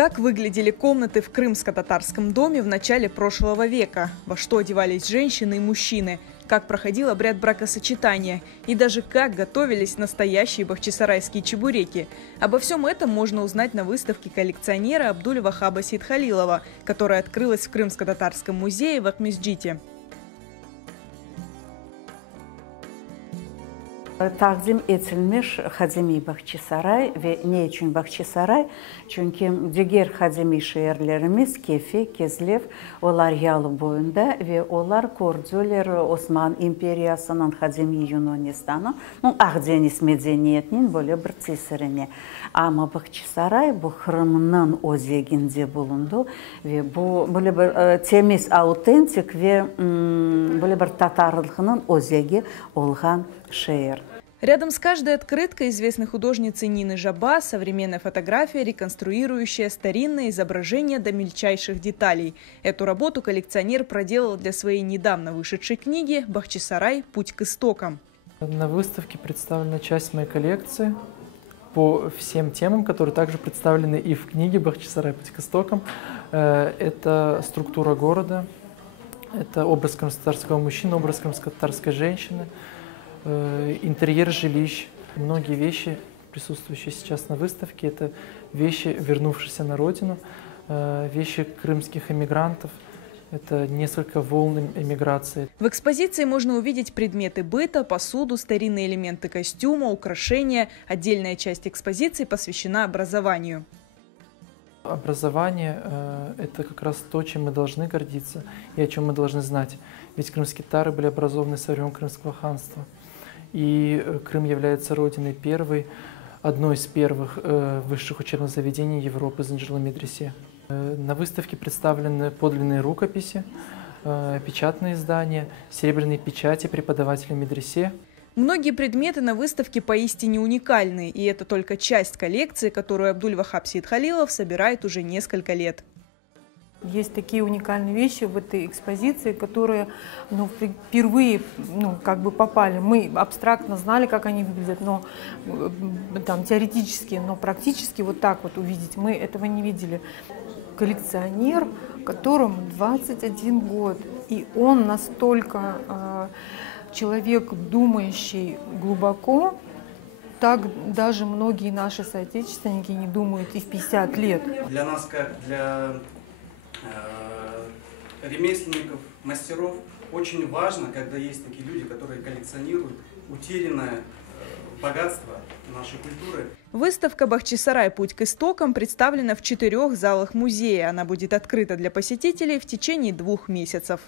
Как выглядели комнаты в крымско-татарском доме в начале прошлого века? Во что одевались женщины и мужчины? Как проходил обряд бракосочетания? И даже как готовились настоящие бахчисарайские чебуреки? Обо всем этом можно узнать на выставке коллекционера Абдуль-Вахаба Сейдхалилова, которая открылась в Крымско-татарском музее в Акмесджите. Takdim edilmiş Hadimi Bahçesaray ve ne için Bahçesaray? Çünkü diğer Hadimi şehirlerimiz Kefi, Kezlev, onlar yalı boyunda ve onlar kurdular Osmanlı İmperiyasının Hadimi Yunanistan'ın, Akdeniz medeniyetinin böyle bir tesirine. Ama Bahçesaray bu Kırım'ın özeginde bulundu ve bu böyle bir temiz, autentik ve böyle bir Tatarlığının özegi olan şehir. Рядом с каждой открыткой известной художницы Нины Жаба современная фотография, реконструирующая старинные изображения до мельчайших деталей. Эту работу коллекционер проделал для своей недавно вышедшей книги «Бахчисарай. Путь к истокам». На выставке представлена часть моей коллекции по всем темам, которые также представлены и в книге «Бахчисарай. Путь к истокам». Это структура города, это образ крымско-татарского мужчины, образ крымско-татарской женщины, интерьер жилищ. Многие вещи, присутствующие сейчас на выставке, это вещи, вернувшиеся на родину, вещи крымских эмигрантов. Это несколько волн эмиграции. В экспозиции можно увидеть предметы быта, посуду, старинные элементы костюма, украшения. Отдельная часть экспозиции посвящена образованию. Образование – это как раз то, чем мы должны гордиться и о чем мы должны знать. Ведь крымские татары были образованы со времен Крымского ханства. И Крым является родиной одной из первых высших учебных заведений Европы Занджирла медресе. На выставке представлены подлинные рукописи, печатные издания, серебряные печати преподавателей медресе. Многие предметы на выставке поистине уникальны, и это только часть коллекции, которую Абдуль-Вахаб Сейдхалилов собирает уже несколько лет. Есть такие уникальные вещи в этой экспозиции, которые впервые попали. Мы абстрактно знали, как они выглядят, но там теоретически, но практически вот так вот увидеть мы этого не видели. Коллекционер, которому 21 год, и он настолько человек, думающий глубоко, так даже многие наши соотечественники не думают и в 50 лет. Для нас, как для ремесленников, мастеров, очень важно, когда есть такие люди, которые коллекционируют утерянное богатство нашей культуры. Выставка «Бахчисарай. Путь к истокам» представлена в 4 залах музея. Она будет открыта для посетителей в течение 2 месяцев.